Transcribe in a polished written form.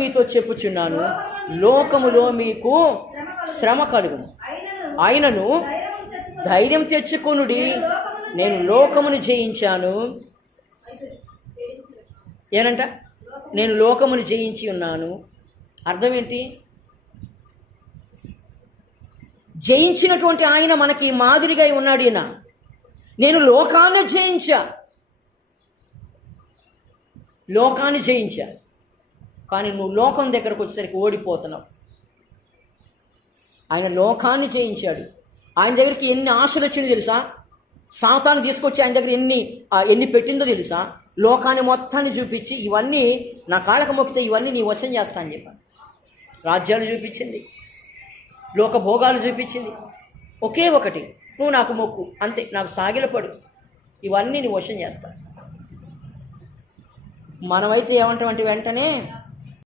మీతో చెప్పుచున్నాను, లోకములో మీకు శ్రమ కలుగును. ఆయనను ధైర్యం తెచ్చుకొనుడి, నేను లోకమును జయించాను. ఏనంట? నేను లోకమును జయించి ఉన్నాను. అర్థం ఏంటి? జయించినటువంటి ఆయన మనకి మాదిరిగా ఉన్నాడు. ఈయన నేను లోకాన్ని జయించా, లోకాన్ని జయించా. కానీ నువ్వు లోకం దగ్గరకు వచ్చేసరికి ఓడిపోతున్నావు. ఆయన లోకాన్ని జయించాడు. ఆయన దగ్గరికి ఎన్ని ఆశలు వచ్చిందో తెలుసా? సాతాను తీసుకొచ్చి ఆయన దగ్గర ఎన్ని పెట్టిందో తెలుసా? లోకాన్ని మొత్తాన్ని చూపించి, ఇవన్నీ నా కాళ్ళకు మొక్కితే ఇవన్నీ నీ వశం చేస్తా అని చెప్పాను. రాజ్యాలు చూపించింది, లోక భోగాలు చూపించింది. ఒకే ఒకటి, నువ్వు నాకు మొక్కు, అంతే, నాకు సాగిలపడు, ఇవన్నీ నీ వశం చేస్తా. మనమైతే ఏమంటామంటే వెంటనే